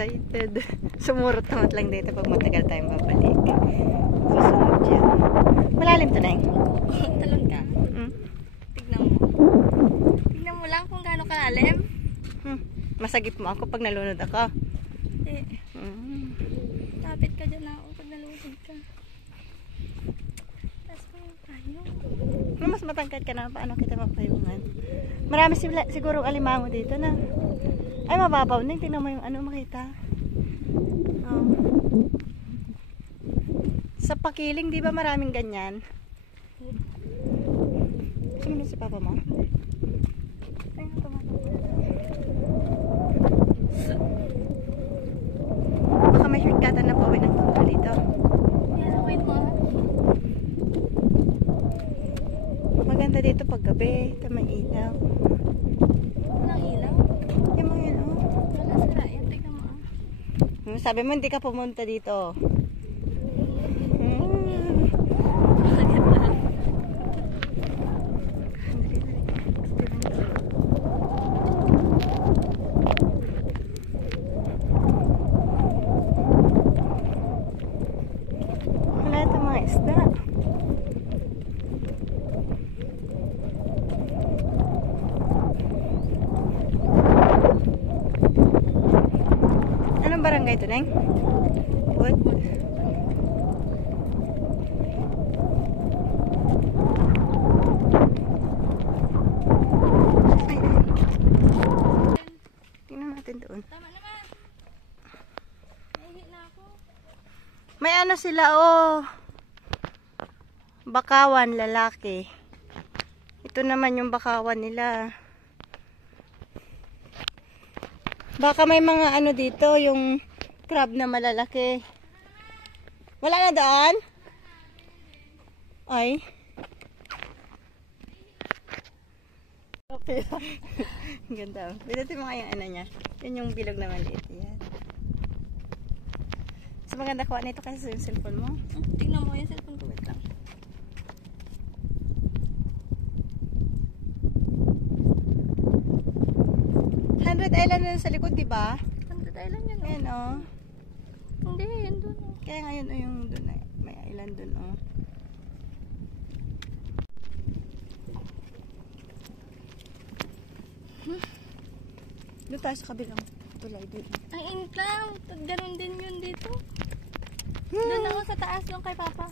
excited. Sumurot naman lang dito pag matagal tayong babalik. Susunod yan. Malalim to, Neng. Talon ka. Tignan mo. Tignan mo lang kung gaano kalalim. Masagip mo ako pag nalunod ako. Hindi. Tapit ka dyan ako pag nalunod ka. Tapos pa yung payong. Mas matangkad ka na. Paano kita mapayungan? Marami siguro alimango dito na. Ay, mababaw. Neng, tingnan mo yung ano makita. Oh. Sa pakiling, di ba maraming ganyan? Sino si papa mo? Baka may shortcutan na pauwi ng tungkol dito. Wait mo. Maganda dito pag gabi. Ito may ilaw. Walang ilaw? Yung mga yun, oh. Wala sira. Yan, tignan mo. Sabi mo, hindi ka pumunta dito. Bakit lang? Wala itong mga isda. Anong barangay ito, Neng? Wood? Tingnan natin doon. Tama naman. Nahihit na ako. May ano sila, oh. Bakawan, lalaki. Ito naman yung bakawan nila. Baka may mga ano dito, yung crab na malalaki. Wala na doon? Ay. Okay. Ganda. Pwede mo nga yung ano niya. Yun yung bilog na maliit. Yan. Mas maganda kuha nito kasi sa yung cellphone mo. Tignan mo yung cellphone ko. Wait lang. Hundred Island na sa likod, di ba? Hundred Island yan, Ayan, oh. Hindi, yun doon. Kaya ngayon, oh, yung doon, may island doon, oh. Doon tayo sa kabilang tulay dito. Ay, init lang. Ganun din yun dito. Doon ako sa taas, yung kay Papa.